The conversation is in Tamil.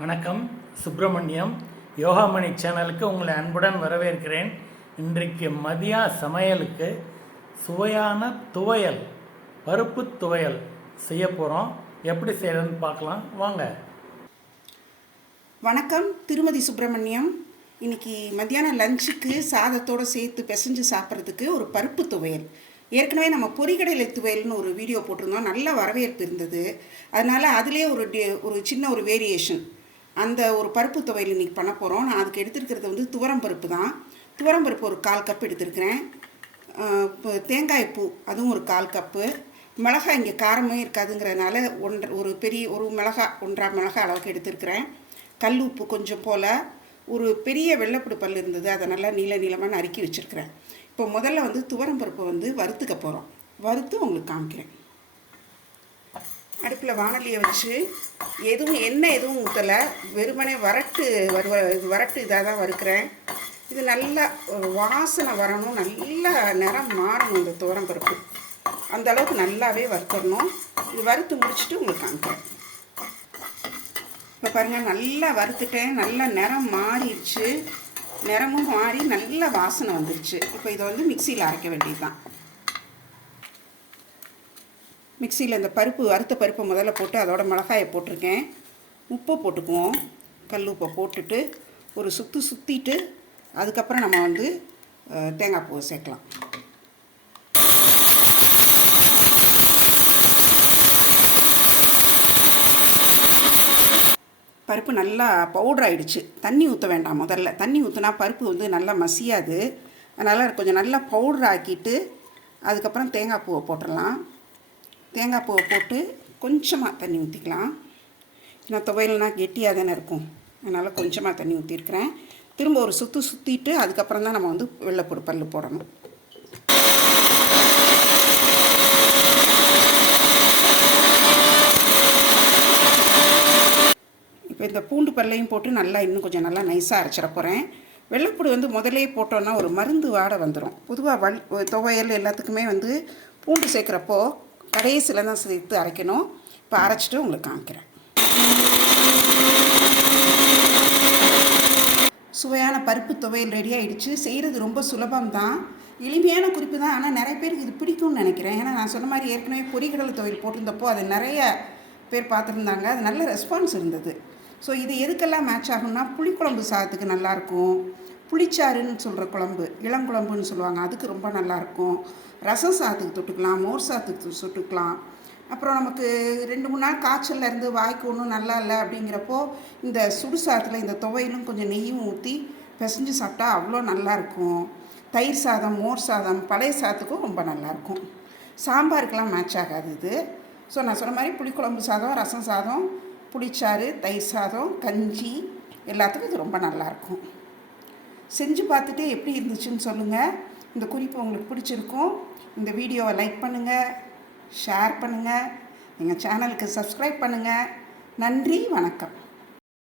வணக்கம். சுப்பிரமணியம் யோகாமணி சேனலுக்கு உங்களை அன்புடன் வரவேற்கிறேன். இன்றைக்கு மதிய சமையலுக்கு சுவையான துவையல், பருப்பு துவையல் செய்ய போகிறோம். எப்படி செய்யறதுன்னு பார்க்கலாம் வாங்க. வணக்கம், திருமதி சுப்பிரமணியம். இன்றைக்கி மத்தியானம் லஞ்சுக்கு சாதத்தோடு சேர்த்து பிசைஞ்சு சாப்பிட்றதுக்கு ஒரு பருப்பு துவையல். ஏற்கனவே நம்ம பொரிகடலை துவையல்னு ஒரு வீடியோ போட்டிருந்தோம், நல்ல வரவேற்பு இருந்தது. அதனால் அதிலே ஒரு சின்ன ஒரு வேரியேஷன், அந்த ஒரு பருப்பு துவையல் இன்றைக்கி பண்ண போகிறோம். நான் அதுக்கு எடுத்துருக்கிறது வந்து துவரம் பருப்பு தான். துவரம் பருப்பு ஒரு 1/4 கப் எடுத்துருக்கிறேன். தேங்காய் பூ அதுவும் ஒரு 1/4 கப்பு. மிளகாய் இங்கே காரமே இருக்காதுங்கிறதுனால ஒரு மிளகாய் 1.5 மிளகாய் அளவுக்கு எடுத்துருக்கிறேன். கல் உப்பு கொஞ்சம் போல். ஒரு பெரிய வெள்ளைப்பூடு பல் இருந்தது, அதை நல்லா நீளமாக நறுக்கி வச்சுருக்கிறேன். இப்போ முதல்ல வந்து துவரம் பருப்பை வந்து வறுத்துக்க போகிறோம். வறுத்து உங்களுக்கு காமிக்கிறேன். அடுப்பில் வானலியை வச்சு எண்ணெய் எதுவும் ஊற்றலை, வெறுமனே வரட்டு இதாக தான் வறுக்கிறேன். இது நல்லா வாசனை வரணும், நல்லா நிறம் மாறணும். இந்த துவரம் பருப்பு அந்த அளவுக்கு நல்லாவே வறுத்துடணும். இது வறுத்து முடிச்சுட்டு உங்களுக்கு காமிக்கிறேன். இப்போ பாருங்கள், நல்லா வறுத்துட்டேன். நல்லா நிறம் மாறிடுச்சு, நிறமும் மாறி நல்ல வாசனை வந்துடுச்சு. இப்போ இதை வந்து மிக்சியில் அரைக்க வேண்டியது தான். மிக்சியில் இந்த வறுத்த பருப்பை முதல்ல போட்டு அதோட மிளகாயை போட்டிருக்கேன். உப்பை போட்டுக்குவோம். கல் உப்பை போட்டுட்டு ஒரு சுற்றிட்டு அதுக்கப்புறம் நம்ம வந்து தேங்காய் பூவை சேர்க்கலாம். பருப்பு நல்லா பவுடர் ஆகிடுச்சு. தண்ணி ஊற்ற வேண்டாம். முதல்ல தண்ணி ஊற்றினா பருப்பு வந்து நல்லா மசியாது. அதனால் கொஞ்சம் நல்லா பவுடர் ஆக்கிட்டு அதுக்கப்புறம் தேங்காய் பூவை போட்டுடலாம். தேங்காய் பூவை போட்டு கொஞ்சமாக தண்ணி ஊற்றிக்கலாம். ஏன்னா துவையல்னா கெட்டியாக தானே இருக்கும், அதனால் கொஞ்சமாக தண்ணி ஊற்றிருக்கிறேன். திரும்ப ஒரு சுற்றிட்டு அதுக்கப்புறம் தான் நம்ம வந்து வெள்ளைப்பூடு பல் போடணும். இப்போ இந்த பூண்டு பல்லையும் போட்டு நல்லா இன்னும் கொஞ்சம் நல்லா நைஸாக அரைச்சிட போகிறேன். வெள்ளைப்பூடு வந்து முதலே போட்டோன்னா ஒரு மருந்து வாடை வந்துடும். பொதுவாக துவையல் எல்லாத்துக்குமே வந்து பூண்டு சேர்க்குறப்போ கடைசியில் தான் சேர்த்து அரைக்கணும். இப்போ அரைச்சிட்டு உங்களுக்கு காமிக்கிறேன். சுவையான பருப்பு துவையல் ரெடி ஆகிடுச்சு. செய்கிறது ரொம்ப சுலபம்தான், எளிமையான குறிப்பு தான். ஆனால் நிறைய பேருக்கு இது பிடிக்கும்னு நினைக்கிறேன். ஏன்னா நான் சொன்ன மாதிரி ஏற்கனவே பொரிகடலை துவையல் போட்டிருந்தப்போ அது நிறைய பேர் பார்த்துருந்தாங்க, அது நல்ல ரெஸ்பான்ஸ் இருந்தது. ஸோ இது எதுக்கெல்லாம் மேட்ச் ஆகும்னா, புளிக்குழம்பு சாதத்துக்கு நல்லாயிருக்கும். புளிச்சாறுன்னு சொல்கிற குழம்பு, இளங்குழம்புன்னு சொல்லுவாங்க, அதுக்கு ரொம்ப நல்லாயிருக்கும். ரசம் சாதத்துக்கு தொட்டுக்கலாம், மோர் சாதத்துக்கு தொட்டுக்கலாம். அப்புறம் நமக்கு 2-3 நாள் காய்ச்சலில் இருந்து வாய்க்கு ஒன்றும் நல்லா இல்லை அப்படிங்கிறப்போ இந்த சுடு சாதத்தில் இந்த துவையிலும் கொஞ்சம் நெய்யும் ஊற்றி பிசைஞ்சு சாப்பிட்டா அவ்வளோ நல்லாயிருக்கும். தயிர் சாதம், மோர் சாதம், பழைய சாதத்துக்கும் ரொம்ப நல்லாயிருக்கும். சாம்பாருக்கெல்லாம் மேட்ச் ஆகாது இது. ஸோ நான் சொன்ன மாதிரி புளிக்குழம்பு சாதம், ரசம் சாதம், புளிச்சாறு, தயிர் சாதம், கஞ்சி எல்லாத்துக்கும் இது ரொம்ப நல்லாயிருக்கும். செஞ்சு பார்த்துட்டு எப்படி இருந்துச்சுன்னு சொல்லுங்கள். இந்த குறிப்பு உங்களுக்கு பிடிச்சிருக்கும். இந்த வீடியோவை லைக் பண்ணுங்கள், ஷேர் பண்ணுங்கள், எங்கள் சேனலுக்கு சப்ஸ்கிரைப் பண்ணுங்கள். நன்றி, வணக்கம்.